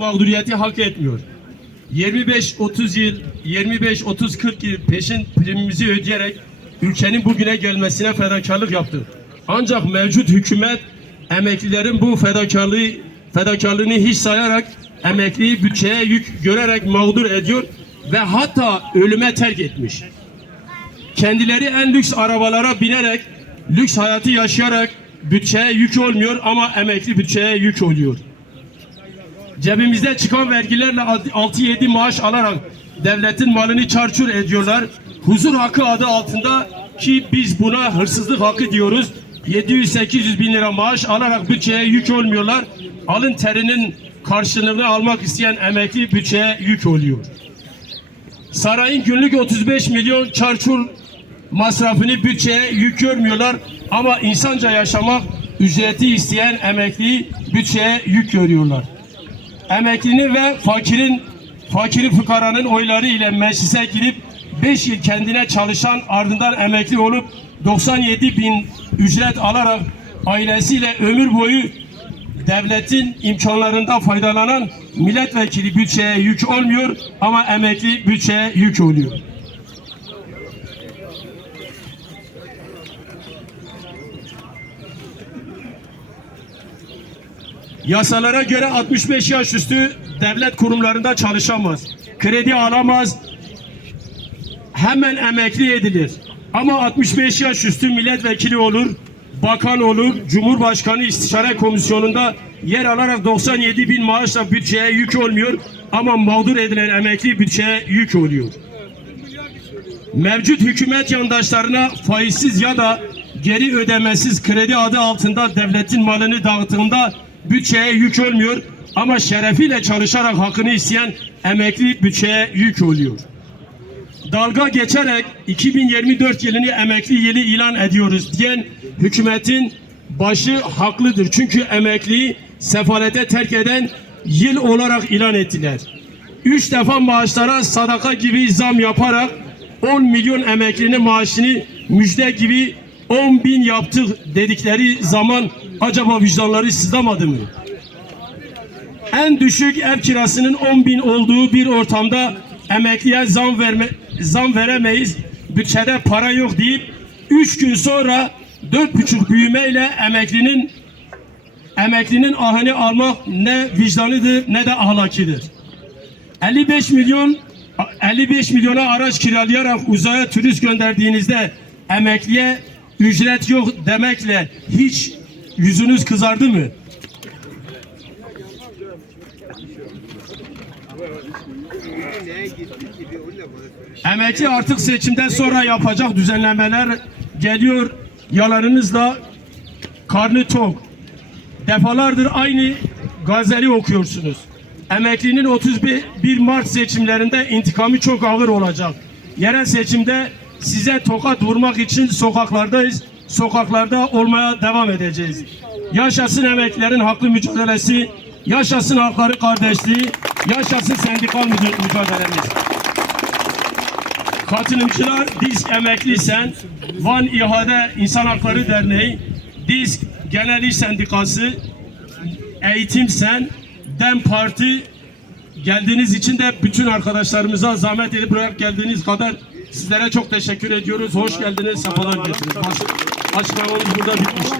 mağduriyeti hak etmiyor. 25-30 yıl, 25-30-40 yıl peşin primimizi ödeyerek ülkenin bugüne gelmesine fedakarlık yaptı. Ancak mevcut hükümet emeklilerin bu fedakarlığı fedakarlığını hiç sayarak emekliyi bütçeye yük görerek mağdur ediyor ve hatta ölüme terk etmiş. Kendileri en lüks arabalara binerek, lüks hayatı yaşayarak bütçeye yük olmuyor ama emekli bütçeye yük oluyor. Cebimizde çıkan vergilerle 6-7 maaş alarak devletin malını çarçur ediyorlar. Huzur hakkı adı altında ki biz buna hırsızlık hakkı diyoruz. 700-800 bin lira maaş alarak bütçeye yük olmuyorlar. Alın terinin karşılığını almak isteyen emekli bütçeye yük oluyor. Sarayın günlük 35 milyon çarçur masrafını bütçeye yük görmüyorlar ama insanca yaşamak ücreti isteyen emekliyi bütçeye yük görüyorlar. Emeklinin ve fakirin fakiri fukaranın oyları ile meclise girip 5 yıl kendine çalışan ardından emekli olup 97 bin ücret alarak ailesiyle ömür boyu devletin imkanlarından faydalanan milletvekili bütçeye yük olmuyor ama emekli bütçeye yük oluyor. Yasalara göre 65 yaş üstü devlet kurumlarında çalışamaz. Kredi alamaz. Hemen emekli edilir. Ama 65 yaş üstü milletvekili olur, bakan olur, Cumhurbaşkanı İstişare Komisyonu'nda yer alarak 97 bin maaşla bütçeye yük olmuyor ama mağdur edilen emekli bütçeye yük oluyor. Mevcut hükümet yandaşlarına faizsiz ya da geri ödemesiz kredi adı altında devletin malını dağıttığında bütçeye yük olmuyor ama şerefiyle çalışarak hakkını isteyen emekli bütçeye yük oluyor. Dalga geçerek 2024 yılını emekli yılı ilan ediyoruz diyen hükümetin başı haklıdır. Çünkü emekliyi sefalete terk eden yıl olarak ilan ettiler. Üç defa maaşlara sadaka gibi zam yaparak 10 milyon emeklinin maaşını müjde gibi 10 bin yaptık dedikleri zaman acaba vicdanları sızlamadı mı? En düşük ev kirasının 10 bin olduğu bir ortamda emekliye zam verme, zam veremeyiz, bütçede para yok deyip 3 gün sonra 4,5 büyümeyle emeklinin emeklinin ahını almak ne vicdanıdır ne de ahlakidir. 55 milyon 55 milyona araç kiralayarak uzaya turist gönderdiğinizde emekliye ücret yok demekle hiç yüzünüz kızardı mı? Emekli artık seçimden sonra yapacak düzenlemeler geliyor. Yalanınızla karnı tok. Defalardır aynı gazeli okuyorsunuz. Emeklinin 31 Mart seçimlerinde intikamı çok ağır olacak. Yerel seçimde size tokat vurmak için sokaklardayız. Sokaklarda olmaya devam edeceğiz. Yaşasın emeklilerin haklı mücadelesi, yaşasın hakları kardeşliği, yaşasın sendikal müca- mücadelemiz. Katılımcılar DİSK emekliysen, Van İHA'de İnsan Hakları Derneği, DİSK Genel İş Sendikası, Eğitimsen, DEM Parti geldiğiniz için de bütün arkadaşlarımıza zahmet edip buraya geldiğiniz kadar sizlere çok teşekkür ediyoruz. Hoş geldiniz, sefalar getirdiniz. Baş- Açıklamamız burada bitmiştir.